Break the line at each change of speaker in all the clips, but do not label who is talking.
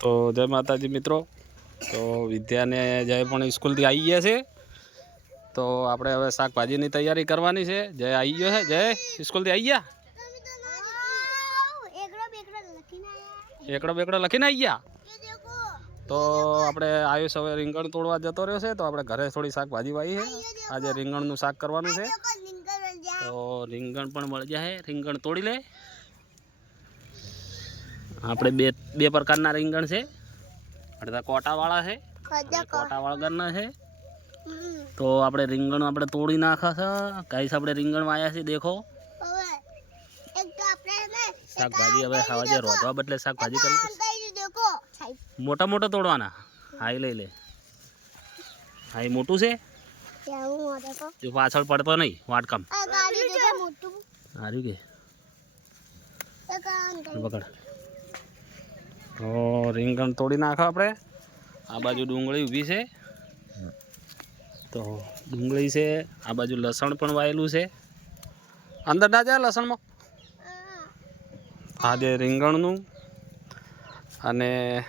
તો જય માતાજી મિત્રો. તો વિદ્યાને જય પણ સ્કૂલથી આવી ગયા છે. તો આપણે હવે શાકભાજીની તૈયારી કરવાની છે. જય આવી ગયો છે. જય સ્કૂલથી આવી ગયા? એકડો બેકડો લખીને આવી ગયા? તો આપણે આયુષ હવે રીંગણ તોડવા જતો રહ્યો છે. તો આપણે ઘરે થોડી શાકભાજી વાવી છે. આજે રીંગણનું શાક કરવાનું છે. તો રીંગણ પણ મળી જાય. રીંગણ તોડી લે. આપણે બે બે પ્રકારના રીંગણ છે. અડધા કોટાવાળા છે. કોટાવાળા ઘરના છે. તો આપણે રીંગણ આપણે તોડી નાખા છે. ગાઈસ આપણે રીંગણ વાયા છે દેખો. શાકભાજી હવે ખાવા જે રોધવા બદલે શાકભાજી કરી મોટા મોટા તોડવાના. હા લઈ લે. હા એ મોટું છે જો પાછળ પડતો નહીં વાટકામ. હાર્યું કે. પકડ. રીંગણ તોડી નાખો આપણે. આ બાજુ ડુંગળી ઊભી છે. તો ડુંગળી છે, આ બાજુ લસણ પણ વાયેલું છે. અંદર ના જાય લસણમાં. આજે રીંગણનું અને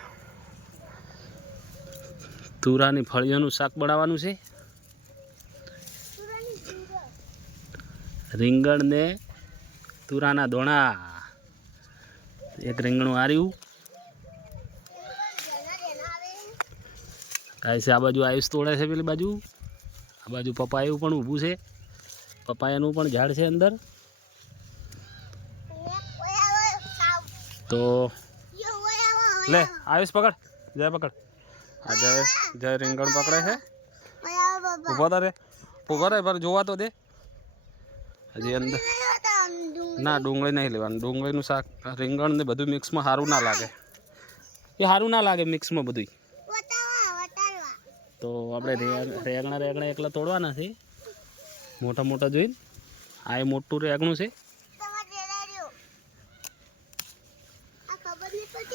તુરાની ફળીઓનું શાક બનાવવાનું છે. રીંગણ ને તુરાના દોણા. એક રીંગણું આર્યું. કાંઈ છે, આ બાજુ આયુષ તોડે છે પેલી બાજુ. આ બાજુ પપાયું પણ ઊભું છે. પપાયાનું પણ ઝાડ છે અંદર. તો લે, આયુષ પકડ. જય પકડ. આ જય જય રીંગણ પકડે છે. ઊભો તારે ઊભો રે પર જોવા તો દે. હજી અંદર. ના, ડુંગળી નહીં લેવાનું. ડુંગળીનું શાક, રીંગણ ને બધું મિક્સમાં સારું ના લાગે. એ સારું ના લાગે મિક્સમાં બધું તો આપણે રેગણા રેગણા એકલા તોડવાના છે. મોટા મોટા જોઈને. આ એ મોટું રેગણું છે.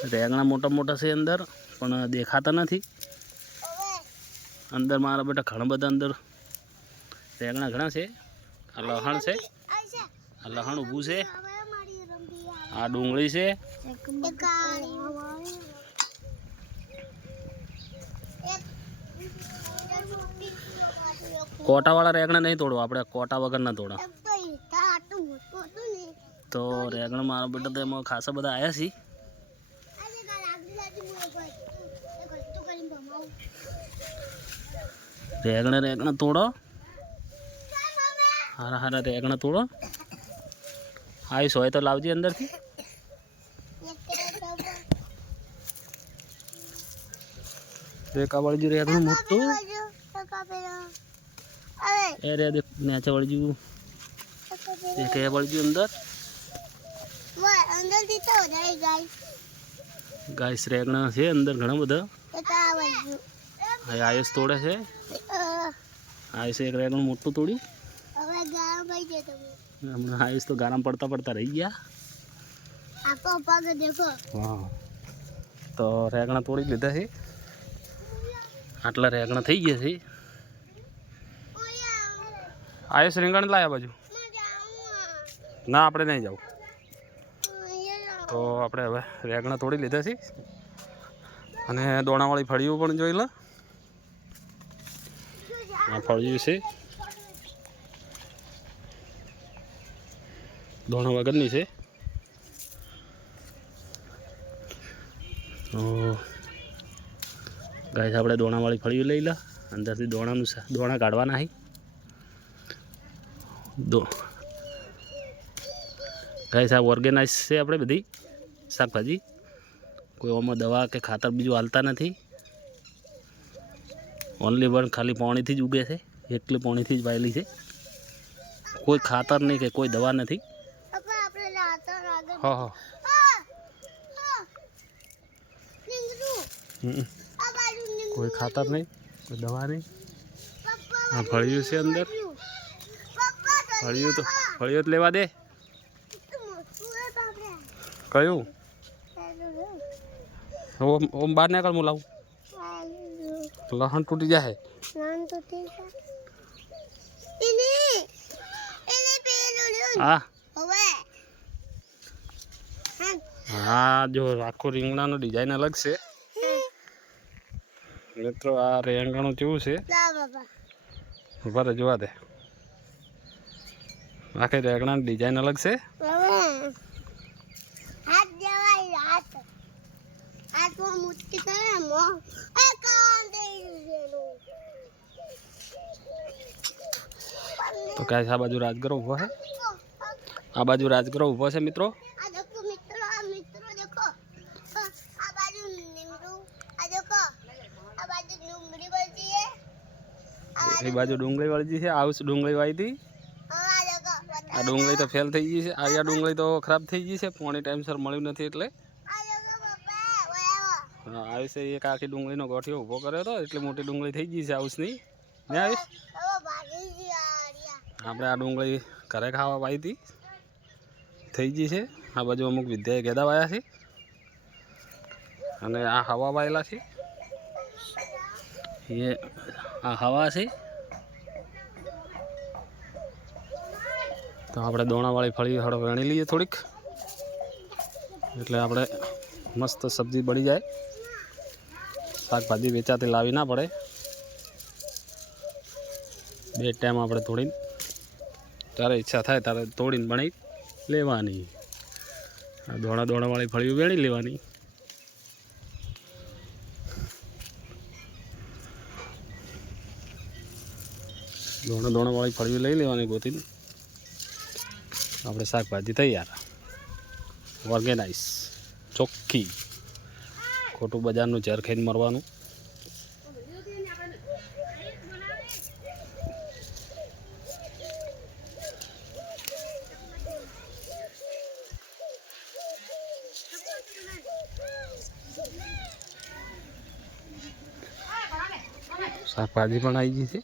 રેગણા મોટા મોટા છે અંદર, પણ દેખાતા નથી. અંદર મારા બેટા ઘણા બધા અંદર રેગણા ઘણા છે. આ લહણ છે. આ લહણ ઊભું છે. આ ડુંગળી છે. કોટાવાળા રેગણા નહીં તોડવા આપણે કોટા વગરના તોડવા તો રેગણા મારા બેટા તો એમાં ખાસા બધા આવ્યા છે રેગણા રેગણા તોડો હારા હારા રેગણા તોડો આવીશ હોય તો લાવજે અંદરથી એક આ વળજુ રેગણું મોટું એ રે દેખ નેચે વળજુ એક એ વળજુ અંદર. ગાઈસ રેગણા છે અંદર ઘણા બધા. આ આયુષ તોડે છે. આયુષ એક રેગણું મોટું તોડ્યું. હમણાં આયુષ તો ગારામ પડતા પડતા રહી ગયા.
દેખો.
હા. તો રેગણા તોડી લીધા છે. આટલા રેગણા થઈ ગયા છે. આયુષ રીંગણ લાયા બાજુ? ના, આપણે નહીં જવું. તો આપણે હવે રેગણા તોડી લીધા છે. અને દોણાવાળી ફળીઓ પણ જોઈ લે. આ ફળિયું છે. દોણા વગરની છે. તો ગાય આપણે દોણાવાળી ફળિયું લઈ લે. અંદરથી દોણાનું દોણા કાઢવાના છે. દો. ગાય સાહેબ ઓર્ગેનાઇઝ છે આપણે બધી શાકભાજી. કોઈ આમાં દવા કે ખાતર બીજું હાલતા નથી. ઓનલી વન ખાલી પાણીથી જ ઉગે છે. એકલી પાણીથી જ વાયેલી છે. કોઈ ખાતર નહીં કે કોઈ દવા નથી. હા હા. કોઈ ખાતર નહીં, કોઈ દવા નહીં. આ ફળિયું છે અંદર. ફળિયું તો ફળિયું જ લેવા દે. કયું? ઓમ ઓમ બહાર નીકળ હું લાવું. લહણ તૂટી જાય
એને પેલું
હા.
હવે હા
જો આખું રીંગણાનો ડિઝાઇન અલગ છે. મિત્રો આ રેંગણું કેવું છે? ઊભા જોવા દે. આખી રેંગણાની ડિઝાઇન અલગ છે? તો કાંઈ આ બાજુ રાજગરો ઊભો છે? આ બાજુ રાજગરો ઊભો છે મિત્રો? એ બાજુ ડુંગળી વળજી છે આવું ડુંગળી વાળી હતી.
આ
ડુંગળી તો ફેલ થઈ ગઈ છે. આ ડુંગળી તો ખરાબ થઈ ગઈ છે. પાણી ટાઈમસર મળ્યું નથી એટલે. હા, આવી એક આખી ડુંગળીનો ગોઠિયો ઊભો કર્યો હતો. એટલી મોટી ડુંગળી થઈ ગઈ છે આયુષની. ને
આર્યા
આપણે આ ડુંગળી ઘરે ખાવા વાવી હતી. થઈ ગઈ છે. આ બાજુ અમુક વિદ્યાએ ગેદા વાયા છે. અને આ હવા વાયેલા છે. એ આ હવા છે. તો આપણે દોણાવાળી ફળી હળ વેણી લઈએ થોડીક. એટલે આપણે મસ્ત સબ્જી બળી જાય. શાકભાજી વેચાતી લાવી ના પડે. બે ટાઈમ આપણે તોડીને ત્યારે ઈચ્છા થાય ત્યારે તોડીને બની લેવાની. આ દોણા દોણાવાળી ફળીઓ વેણી લેવાની. દોણા દોણાવાળી ફળીઓ લઈ લેવાની ગોતીને. આપણે શાકભાજી તૈયાર. ઓર્ગેનાઇઝ ચોખ્ખી. ખોટું બજારનું ઝેર ખાઈને મરવાનું શાકભાજી પણ આવી ગઈ છે.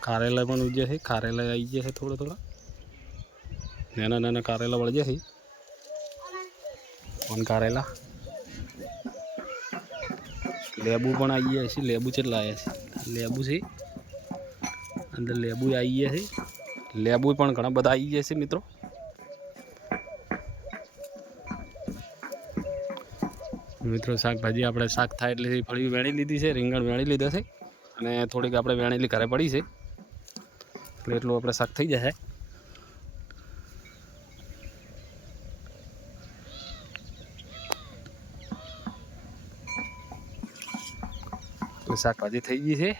કારેલા પણ ઉજ્યા છે. કારેલા આવી ગયા છે થોડા થોડા. નાના નાના કારેલા વળજે છે પણ કારેલા? લેબુ પણ આવી ગયા છે લેબુ કેટલા આવ્યા છે? લેબુ છે? અંદર લેબુ આવી ગયા છે લેબુ પણ ઘણા બધા આવી ગયા છે મિત્રો. મિત્રો, શાકભાજી આપણે શાક થાય એટલે ફળી વેણી લીધી છે, રીંગણ વેણી લીધા છે. અને થોડીક આપણે વેણેલી ઘરે પડી છે. એટલે એટલું આપણે શાક થઈ જશે શાકભાજી થઈ ગઈ છે.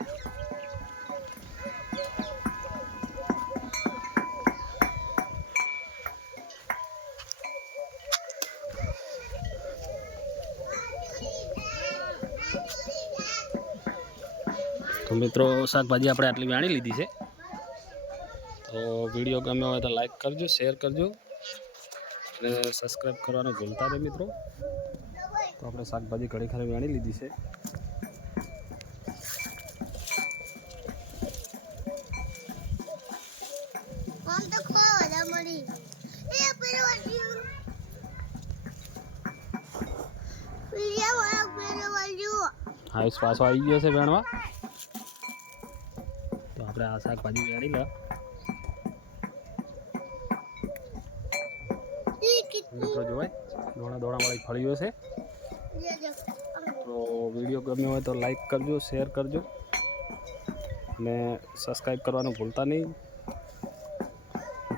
તો મિત્રો શાકભાજી આપણે આટલી વાણી લીધી છે. તો વીડિયો ગમે હોય તો લાઈક કરજો, શેર કરજો. અને સબસ્ક્રાઈબ કરવાનું ભૂલતા નહીં મિત્રો. તો આપણે શાકભાજી ઘડી ખરી વાણી લીધી છે
આમ તો ખો બધા મળી એ પેલો વાળ્યું પીડિયા વાળા પેલો વાળ્યું
હાઈસ પાછો આવી ગયો છે વેણવા. તો આપણે આ શાકભાજી વેણી લે. મિત્રો જોવાય ધોણા દોણાવાળી ફળીઓ છે. તો વીડિયો ગમ્યો હોય તો લાઈક કરજો, શેર કરજો. અને સબસ્ક્રાઈબ કરવાનું ભૂલતા નહીં.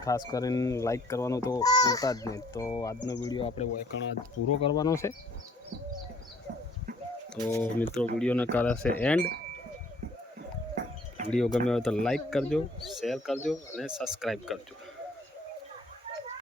ખાસ કરીને લાઈક કરવાનું તો ભૂલતા જ નહીં. તો આજનો વીડિયો આપણે વૈકણ આજ પૂરો કરવાનો છે. તો મિત્રો વિડીયોને કરે છે એન્ડ વીડિયો ગમ્યો હોય તો લાઈક કરજો શેર કરજો અને સબસ્ક્રાઈબ કરજો.